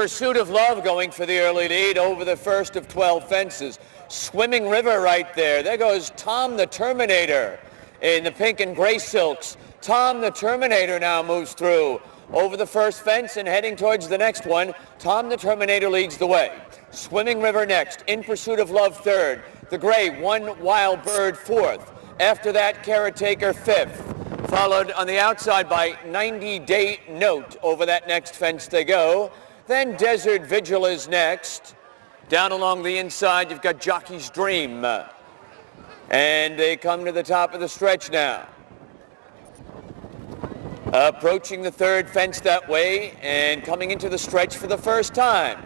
Pursuit of Love going for the early lead over the first of 12 fences. Swimming River right there. There goes Tom the Terminator in the pink and gray silks. Tom the Terminator now moves through over the first fence and heading towards the next one. Tom the Terminator leads the way. Swimming River next. In Pursuit of Love third. The gray One Wild Bird fourth. After that, Caretaker fifth. Followed on the outside by 90 Day Note. Over that next fence they go. Then Desert Vigil is next. Down along the inside, you've got Jockey's Dream. And they come to the top of the stretch now. Approaching the third fence that way and coming into the stretch for the first time.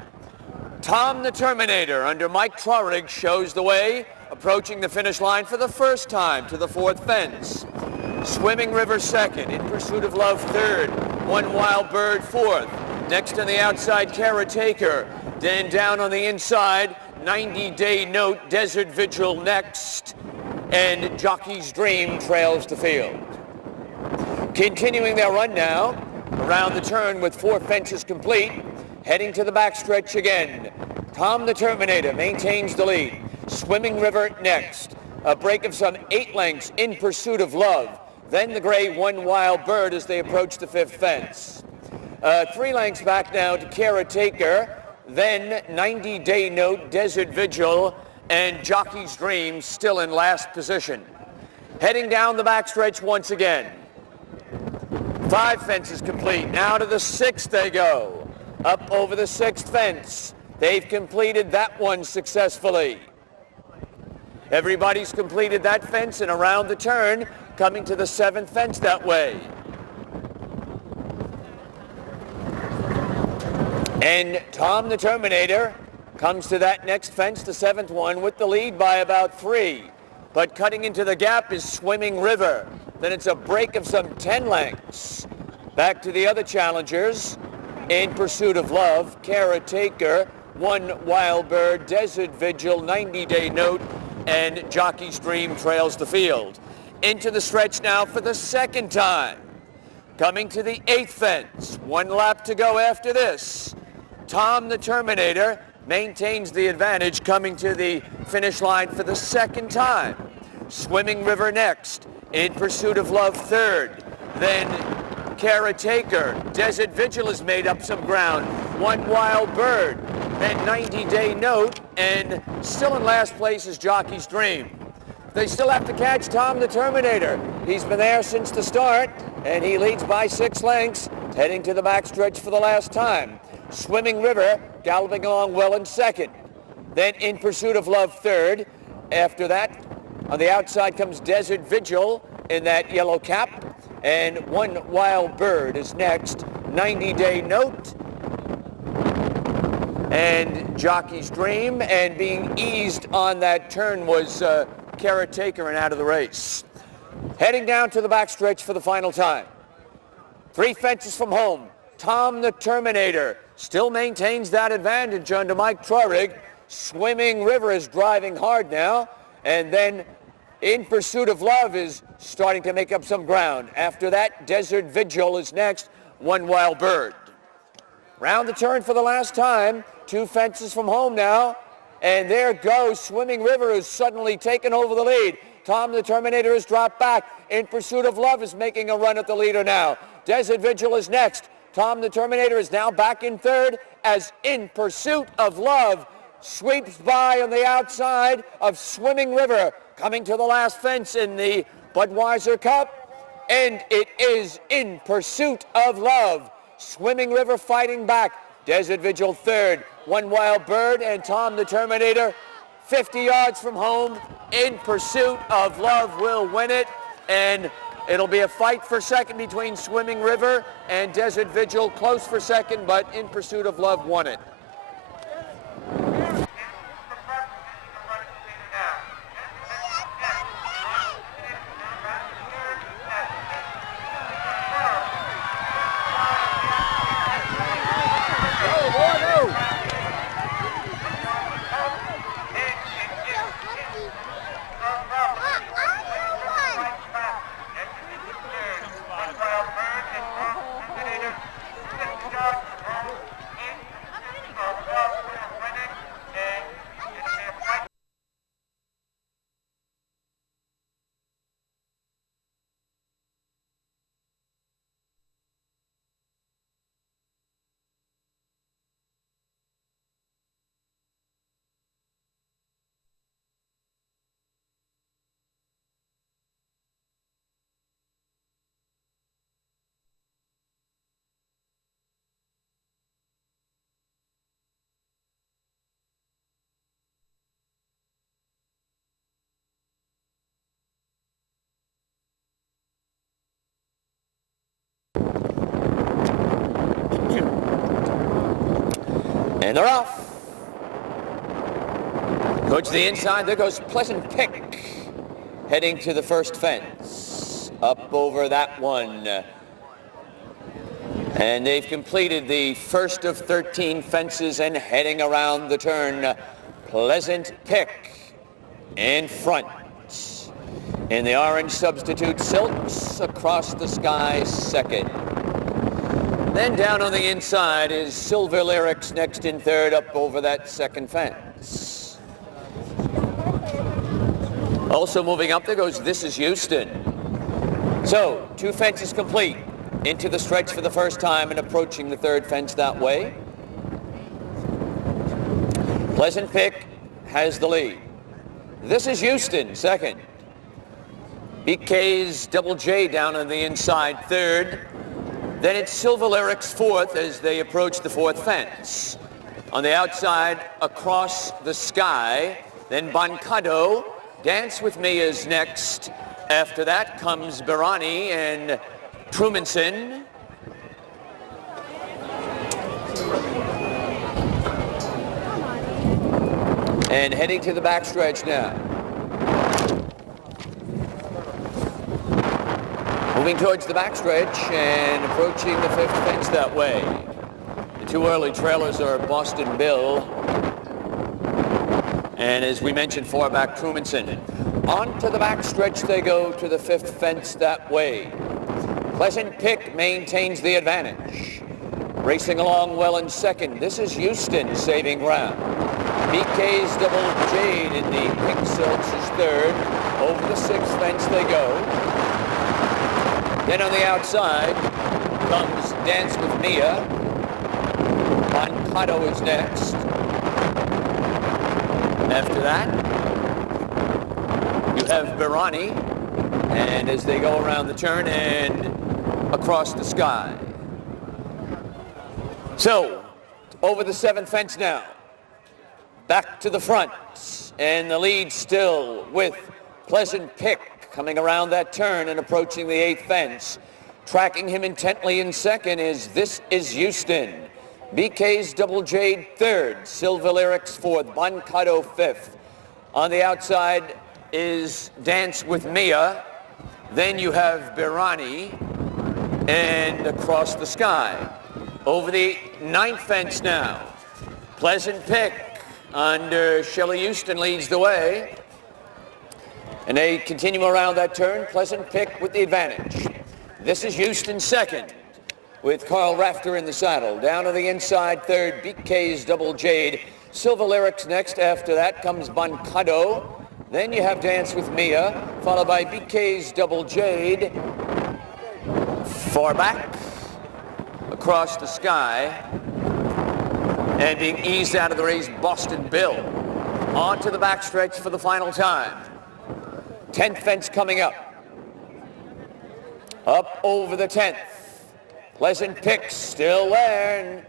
Tom the Terminator under Mike Traurig shows the way, approaching the finish line for the first time to the fourth fence. Swimming River second, In Pursuit of Love third, One Wild Bird fourth. Next on the outside, Caretaker. Then down on the inside, 90 Day Note, Desert Vigil next, and Jockey's Dream trails the field. Continuing their run now, around the turn with 4 fences complete, heading to the backstretch again. Tom the Terminator maintains the lead. Swimming River next. A break of some 8 lengths, In Pursuit of Love. Then the gray One Wild Bird as they approach the 5th fence. 3 lengths back now to Caretaker. Then 90 Day Note, Desert Vigil, and Jockey's Dream still in last position. Heading down the backstretch once again. 5 fences complete. Now to the 6th they go. Up over the 6th fence. They've completed that one successfully. Everybody's completed that fence and around the turn, coming to the 7th fence that way. And Tom the Terminator comes to that next fence, the 7th one, with the lead by about 3. But cutting into the gap is Swimming River. Then it's a break of some 10 lengths. Back to the other challengers. In Pursuit of Love, Caretaker, One Wild Bird, Desert Vigil, 90 Day Note, and Jockey's Dream trails the field. Into the stretch now for the second time. Coming to the 8th fence. 1 lap to go after this. Tom the Terminator maintains the advantage coming to the finish line for the second time. Swimming River next. In Pursuit of Love third. Then Caretaker. Desert Vigil has made up some ground. One Wild Bird. Then 90 Day Note. And still in last place is Jockey's Dream. They still have to catch Tom the Terminator. He's been there since the start, and he leads by 6 lengths, heading to the backstretch for the last time. Swimming River galloping along well in second. Then In Pursuit of Love third. After that, on the outside comes Desert Vigil in that yellow cap. And One Wild Bird is next. 90 Day Note. And Jockey's Dream. And being eased on that turn was Caretaker and out of the race. Heading down to the backstretch for the final time. 3 fences from home. Tom the Terminator still maintains that advantage under Mike Traurig. Swimming River is driving hard now. And then In Pursuit of Love is starting to make up some ground. After that, Desert Vigil is next. One Wild Bird. Round the turn for the last time. 2 fences from home now. And there goes Swimming River, who's suddenly taken over the lead. Tom the Terminator has dropped back. In Pursuit of Love is making a run at the leader now. Desert Vigil is next. Tom the Terminator is now back in third as In Pursuit of Love sweeps by on the outside of Swimming River, coming to the last fence in the Budweiser Cup. And it is In Pursuit of Love. Swimming River fighting back. Desert Vigil third. One Wild Bird and Tom the Terminator 50 yards from home. In Pursuit of Love will win it, and it'll be a fight for second between Swimming River and Desert Vigil. Close for second, but In Pursuit of Love won it. And they're off. Towards the inside, there goes Pleasant Pick, heading to the first fence. Up over that one. And they've completed the first of 13 fences and heading around the turn. Pleasant Pick in front. In the orange substitute silks, Across the Sky second. Then down on the inside is Silver Lyrics next in third, up over that second fence. Also moving up, there goes This Is Houston. So, 2 fences complete. Into the stretch for the first time and approaching the third fence that way. Pleasant Pick has the lead. This Is Houston second. BK's Double J down on the inside third. Then it's Silver Lyrics fourth as they approach the fourth fence. On the outside, Across the Sky. Then Bancado. Dance With Me is next. After that comes Birani and Trumanson. And heading to the backstretch now. Moving towards the backstretch and approaching the fifth fence that way. The 2 early trailers are Boston Bill and, as we mentioned, 4 back Trumanson. On to the backstretch they go to the fifth fence that way. Pleasant Pick maintains the advantage. Racing along well in second. This Is Houston saving ground. BK's Double Jade in the pink silks is third. Over the sixth fence they go. Then on the outside comes Dance With Mia. Bancado is next. After that, you have Birani, and as they go around the turn and Across the Sky. So, over the seventh fence now. Back to the front, and the lead still with Pleasant Pick coming around that turn and approaching the eighth fence. Tracking him intently in second is This Is Houston. BK's Double Jade third, Silver Lyrics fourth, Bancado fifth. On the outside is Dance With Mia. Then you have Birani and Across the Sky. Over the ninth fence now. Pleasant Pick under Shelley Houston leads the way. And they continue around that turn. Pleasant Pick with the advantage. This Is Houston second with Carl Rafter in the saddle. Down to the inside third, BK's Double Jade. Silver Lyrics next. After that comes Bancado. Then you have Dance With Mia, followed by BK's Double Jade. Far back, Across the Sky. And being eased out of the race, Boston Bill. On to the backstretch for the final time. 10th fence coming up. Up over the 10th. Pleasant Pick still there and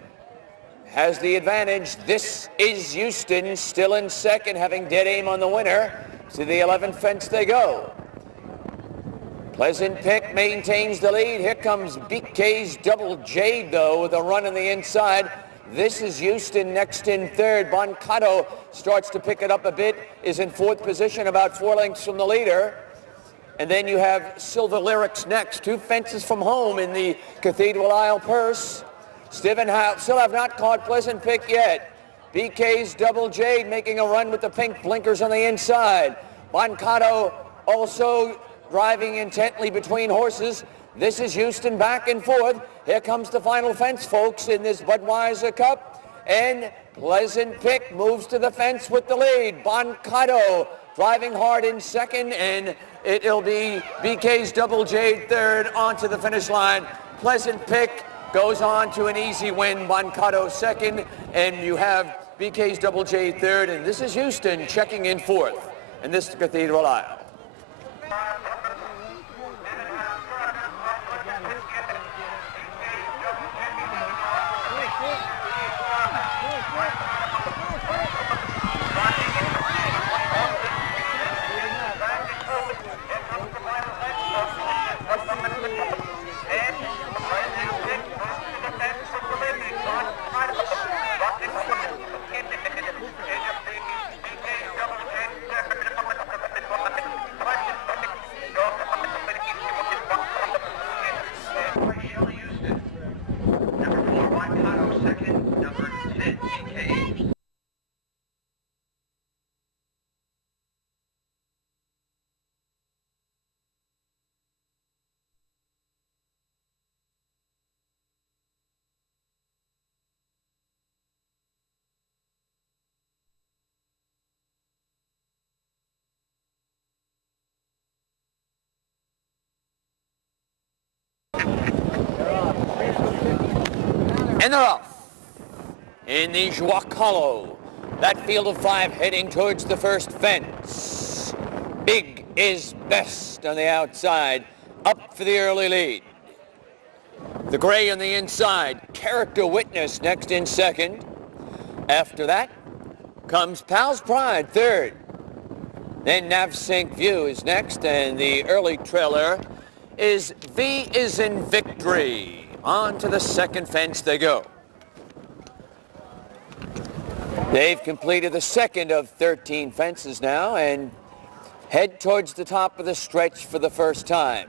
has the advantage. This Is Houston still in second, having dead aim on the winner. To the 11th fence they go. Pleasant Pick maintains the lead. Here comes BK's Double Jade, though, with a run on the inside. This Is Houston next in third. Bancado starts to pick it up a bit, is in fourth position, about 4 lengths from the leader. And then you have Silver Lyrics next, 2 fences from home in the Cathedral Isle purse. Still have not caught Pleasant Pick yet. BK's Double Jade making a run with the pink blinkers on the inside. Bancado also driving intently between horses. This Is Houston back and forth. Here comes the final fence, folks, in this Budweiser Cup. And Pleasant Pick moves to the fence with the lead. Bancado driving hard in second, and it'll be BK's Double Jade third onto the finish line. Pleasant Pick goes on to an easy win. Bancado second, and you have BK's Double Jade third, and This Is Houston checking in fourth in this Cathedral Isle. And they're off. In the Juac hollow, that field of 5 heading towards the first fence. Big is best on the outside, up for the early lead. The gray on the inside, Character Witness next in second. After that comes Pal's Pride third. Then Navsink View is next, and the early trailer is V is in Victory. On to the second fence they go. They've completed the second of 13 fences now and head towards the top of the stretch for the first time.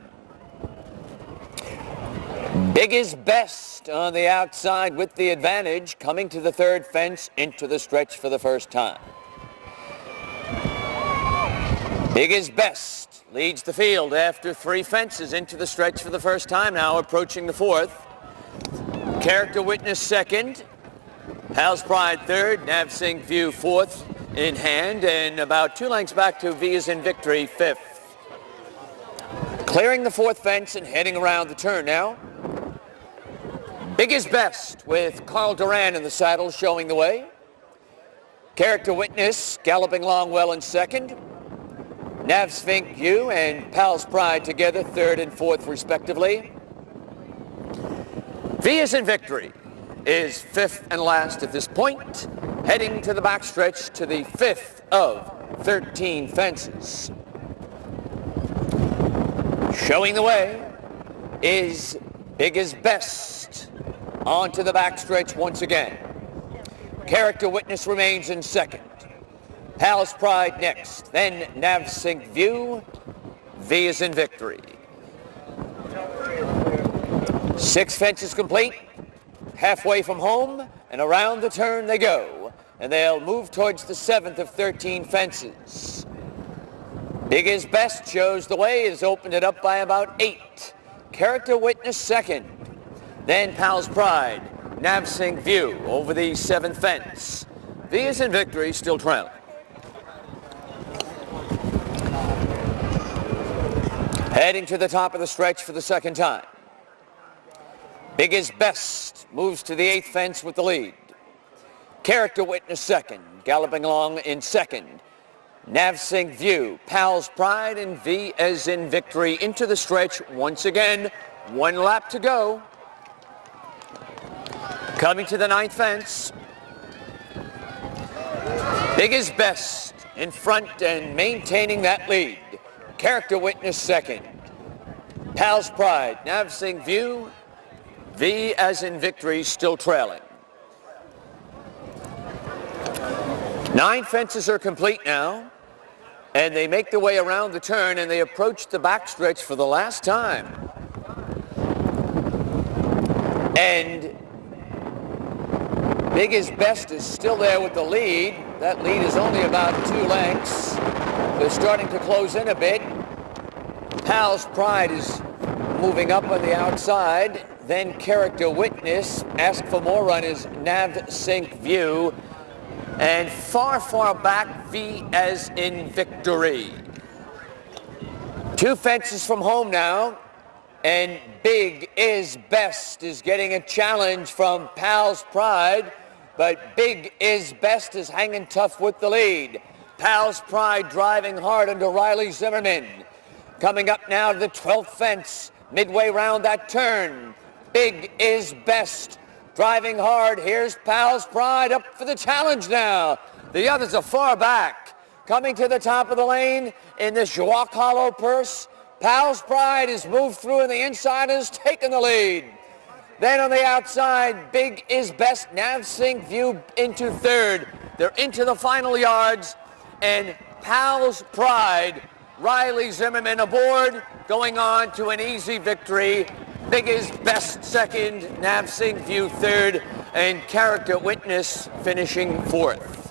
Big is best on the outside with the advantage, coming to the third fence into the stretch for the first time. Big is best leads the field after 3 fences into the stretch for the first time, now approaching the fourth. Character Witness second, Pal's Pride third, Navsink View fourth in hand, and about 2 lengths back to V is in Victory fifth. Clearing the fourth fence and heading around the turn now. Big is best with Carl Duran in the saddle showing the way. Character Witness galloping along well in second. Navsink View and Pal's Pride together third and fourth respectively. V is in Victory is fifth and last at this point, heading to the backstretch to the fifth of 13 fences. Showing the way is Big is Best onto the backstretch once again. Character Witness remains in second. Pal's Pride next, then Navsink View. V is in Victory. 6 fences complete, halfway from home, and around the turn they go, and they'll move towards the 7th of 13 fences. Big is Best shows the way, has opened it up by about 8. Character Witness second, then Pal's Pride, Navsink View over the 7th fence. V is in Victory, still trailing. Heading to the top of the stretch for the second time. Big is Best moves to the 8th fence with the lead. Character Witness second, galloping along in second. Navsink View, Pal's Pride, and V as in Victory into the stretch once again. 1 lap to go. Coming to the 9th fence. Big is Best in front and maintaining that lead. Character Witness second. Pal's Pride, Navsink View, V as in Victory still trailing. 9 fences are complete now, and they make their way around the turn and they approach the backstretch for the last time. And Big is Best is still there with the lead. That lead is only about 2 lengths. They're starting to close in a bit. Pal's Pride is moving up on the outside. Then Character Witness. Ask for more run is Navsink View. And far, far back, V as in Victory. 2 fences from home now. And Big is Best is getting a challenge from Pal's Pride. But Big is Best is hanging tough with the lead. Pal's Pride driving hard under Riley Zimmerman. Coming up now to the 12th fence, midway round that turn. Big is Best driving hard. Here's Pal's Pride up for the challenge now. The others are far back. Coming to the top of the lane in this Juac hollow purse. Pal's Pride has moved through and the inside has taken the lead. Then on the outside, Big is Best, Navsink View into third. They're into the final yards, and Pal's Pride, Riley Zimmerman aboard, going on to an easy victory. Big is Best second, Navsink View third, and Character Witness finishing fourth.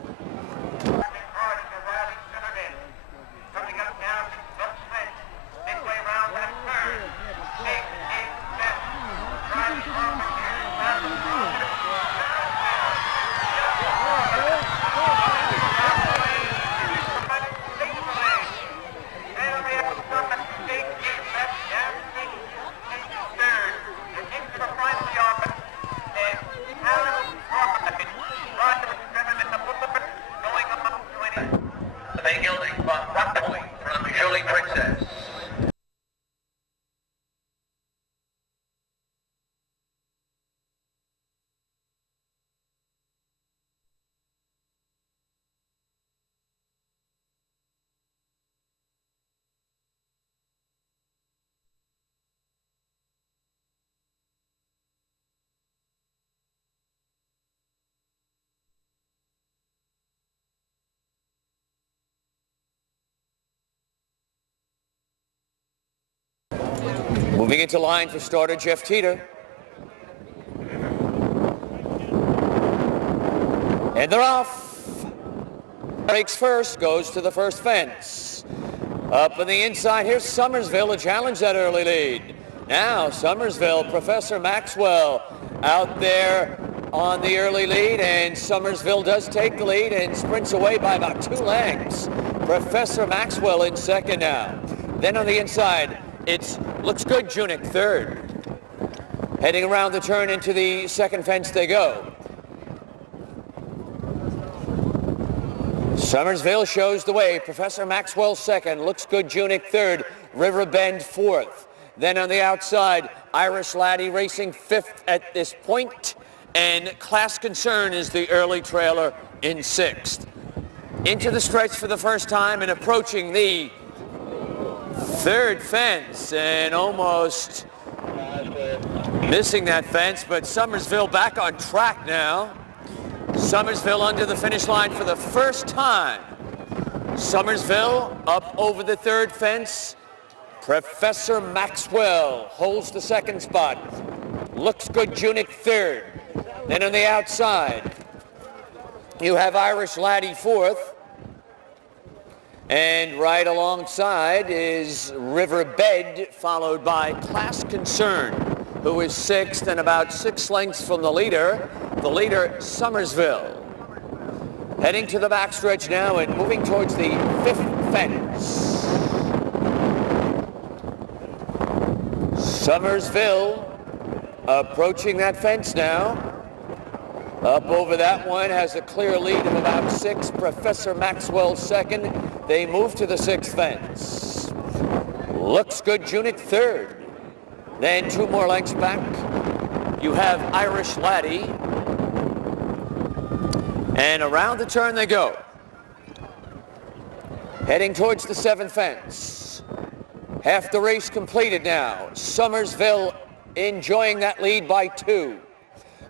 Moving into line for starter Jeff Teeter. And they're off. Breaks first, goes to the first fence. Up on the inside, here's Summersville to challenge that early lead. Now Summersville, Professor Maxwell out there on the early lead, and Summersville does take the lead and sprints away by about 2 lengths. Professor Maxwell in second now. Then on the inside, it's Looks Good Juac third. Heading around the turn into the second fence they go. Summersville shows the way. Professor Maxwell second. Looks Good Juac third. Riverbend fourth. Then on the outside, Irish Laddie racing fifth at this point, and Class Concern is the early trailer in sixth. Into the stretch for the first time and approaching the third fence, and almost missing that fence, but Summersville back on track now. Summersville under the finish line for the first time. Summersville up over the third fence. Professor Maxwell holds the second spot. Looks Good Juac third. Then on the outside, you have Irish Laddie fourth. And right alongside is Riverbed, followed by Class Concern, who is sixth and about 6 lengths from the leader. The leader, Summersville. Heading to the backstretch now and moving towards the fifth fence. Summersville approaching that fence now. Up over that one, has a clear lead of about 6. Professor Maxwell second. They move to the sixth fence. Looks Good Juac third. Then 2 more lengths back, you have Irish Laddie. And around the turn they go. Heading towards the seventh fence. Half the race completed now. Summersville enjoying that lead by 2.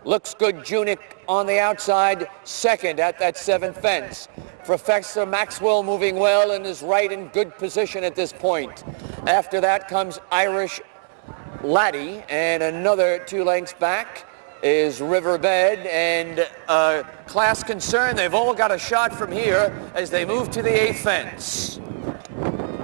Looks Good Juac on the outside, second at that seventh fence. Professor Maxwell moving well and is right in good position at this point. After that comes Irish Laddie, and another 2 lengths back is Riverbed and Class Concern. They've all got a shot from here as they move to the 8th fence.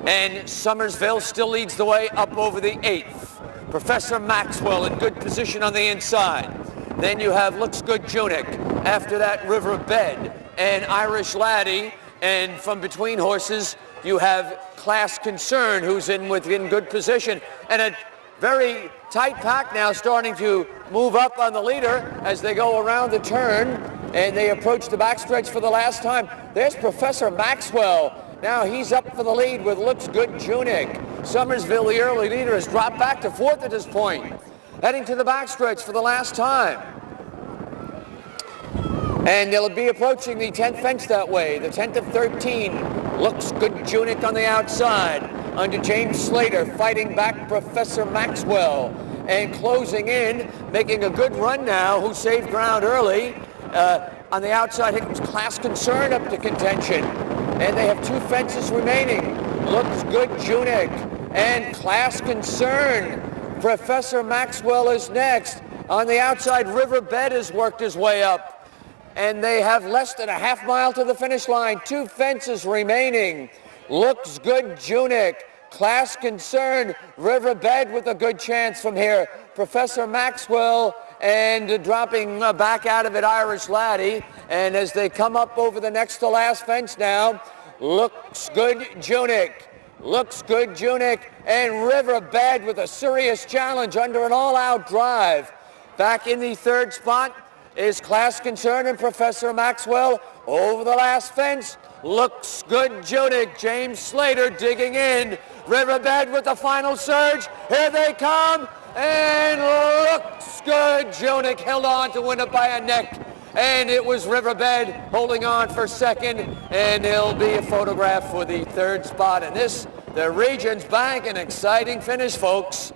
And Summersville still leads the way up over the 8th. Professor Maxwell in good position on the inside. Then you have Looks Good Juac. After that, Riverbed and Irish Laddie. And from between horses, you have Class Concern, who's within good position. And a very tight pack now starting to move up on the leader as they go around the turn and they approach the backstretch for the last time. There's Professor Maxwell. Now he's up for the lead with Looks Good Juac. Summersville, the early leader, has dropped back to 4th at this point. Heading to the backstretch for the last time. And they'll be approaching the 10th fence that way. The 10th of 13. Looks Good Juac on the outside. Under James Slater, fighting back Professor Maxwell. And closing in, making a good run now, who saved ground early. On the outside, here comes Class Concern up to contention. And they have 2 fences remaining. Looks Good Juac and Class Concern. Professor Maxwell is next. On the outside, Riverbed has worked his way up. And they have less than a half mile to the finish line. 2 fences remaining. Looks Good Juac. Class Concern. Riverbed with a good chance from here. Professor Maxwell and dropping back out of it, Irish Laddie. And as they come up over the next to last fence now, Looks Good Juac. Looks Good Juac and Riverbed with a serious challenge under an all-out drive. Back in the 3rd spot is Class Concern and Professor Maxwell. Over the last fence, Looks Good Juac. James Slater digging in. Riverbed with the final surge. Here they come. And Looks Good Juac held on to win it by a neck. And it was Riverbed holding on for second. And there'll be a photograph for the 3rd spot. And this, the Regents Bank, an exciting finish, folks.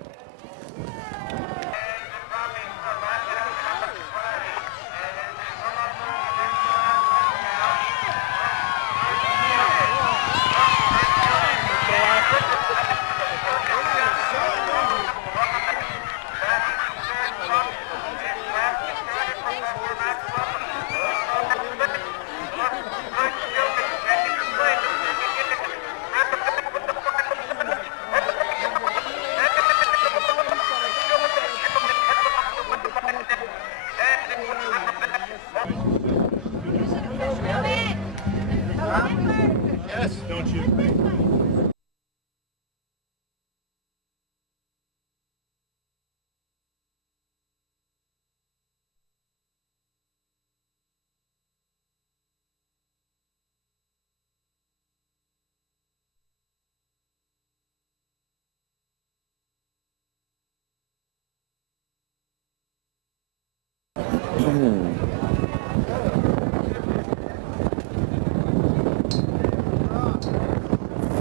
Yes, don't you?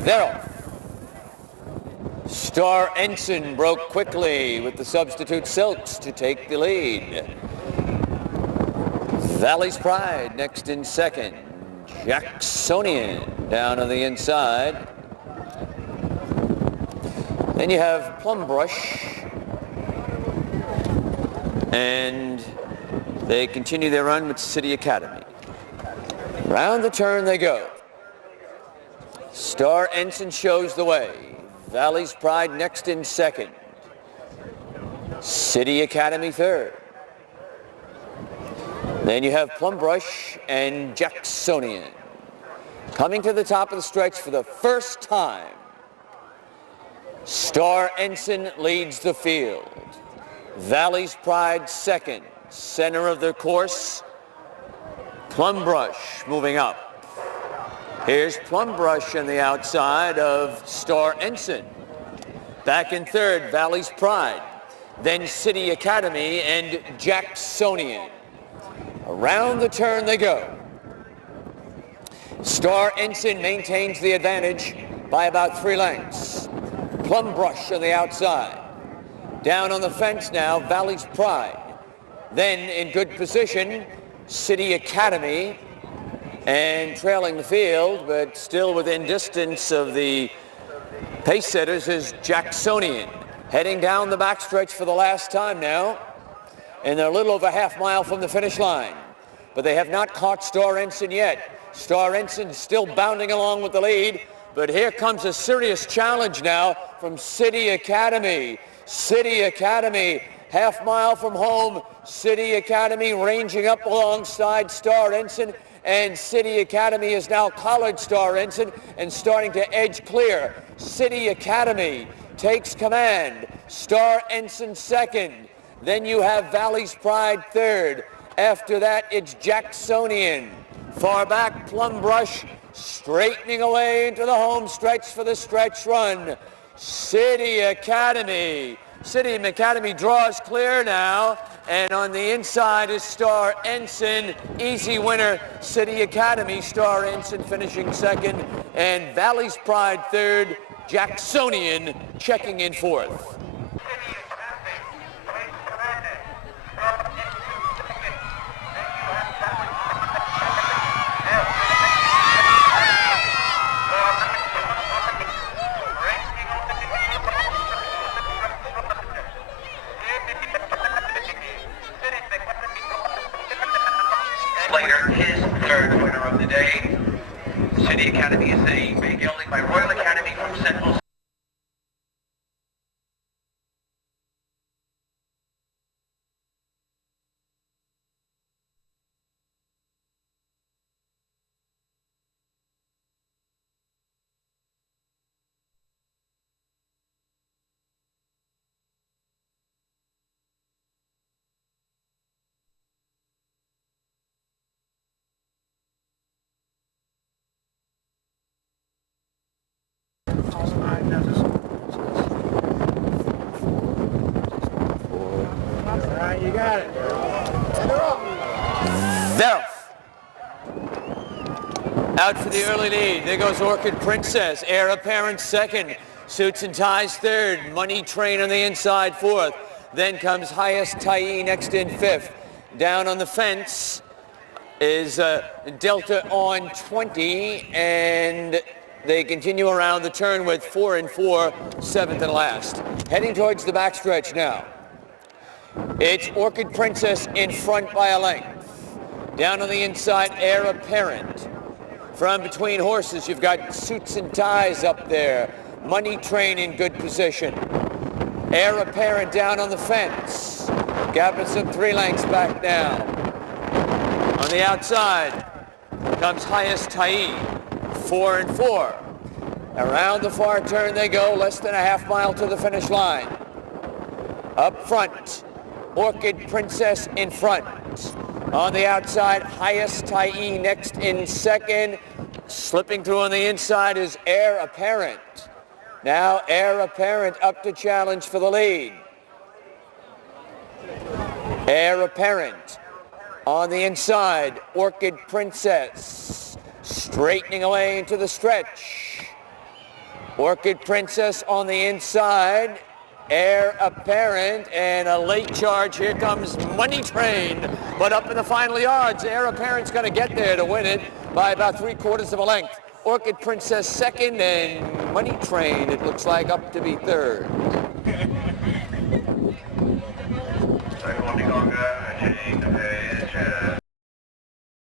They're off. Star Ensign broke quickly with the substitute Silks to take the lead. Valley's Pride next in second. Jacksonian down on the inside. Then you have Plum Brush. And they continue their run with City Academy. Round the turn they go. Star Ensign shows the way. Valley's Pride next in second. City Academy third. Then you have Plum Brush and Jacksonian. Coming to the top of the stretch for the first time. Star Ensign leads the field. Valley's Pride second. Center of the course, Plum Brush moving up. Here's Plum Brush on the outside of Star Ensign. Back in third, Valley's Pride. Then City Academy and Jacksonian. Around the turn they go. Star Ensign maintains the advantage by about 3 lengths. Plum Brush on the outside. Down on the fence now, Valley's Pride. Then in good position, City Academy. And trailing the field, but still within distance of the pace setters, is Jacksonian. Heading down the backstretch for the last time now. And they're a little over half mile from the finish line. But they have not caught Star Ensign yet. Star Ensign still bounding along with the lead. But here comes a serious challenge now from City Academy. City Academy, half mile from home. City Academy ranging up alongside Star Ensign. And City Academy is now collared Star Ensign and starting to edge clear. City Academy takes command. Star Ensign second. Then you have Valley's Pride third. After that, it's Jacksonian. Far back, Plum Brush straightening away into the home stretch for the stretch run. City Academy. City Academy draws clear now. And on the inside is Star Ensign, easy winner, City Academy. Star Ensign finishing second, and Valley's Pride third, Jacksonian checking in fourth. Later, his third winner of the day. City Academy is a big gelding by Royal Academy from Central. You got it. They're off. Out for the early lead. There goes Orchid Princess. Heir Apparent second. Suits and Ties third. Money Train on the inside fourth. Then comes Highest Tyee next in fifth. Down on the fence is Delta on 20, and they continue around the turn with 4 and 4, seventh and last. Heading towards the backstretch now. It's Orchid Princess in front by a length. Down on the inside, Heir Apparent. From between horses, you've got Suits and Ties up there. Money Train in good position. Heir Apparent down on the fence. Gap is some 3 lengths back now. On the outside comes Highest Tyee. 4 and 4. Around the far turn they go, less than a half mile to the finish line. Up front, Orchid Princess in front. On the outside, Highest Tyee next in second. Slipping through on the inside is Heir Apparent. Now Heir Apparent up to challenge for the lead. Heir Apparent on the inside, Orchid Princess straightening away into the stretch. Orchid Princess on the inside, Heir Apparent, and a late charge. Here comes Money Train, but up in the final yards, Heir Apparent's going to get there to win it by about 3/4 of a length. Orchid Princess second, and Money Train, it looks like, up to be third.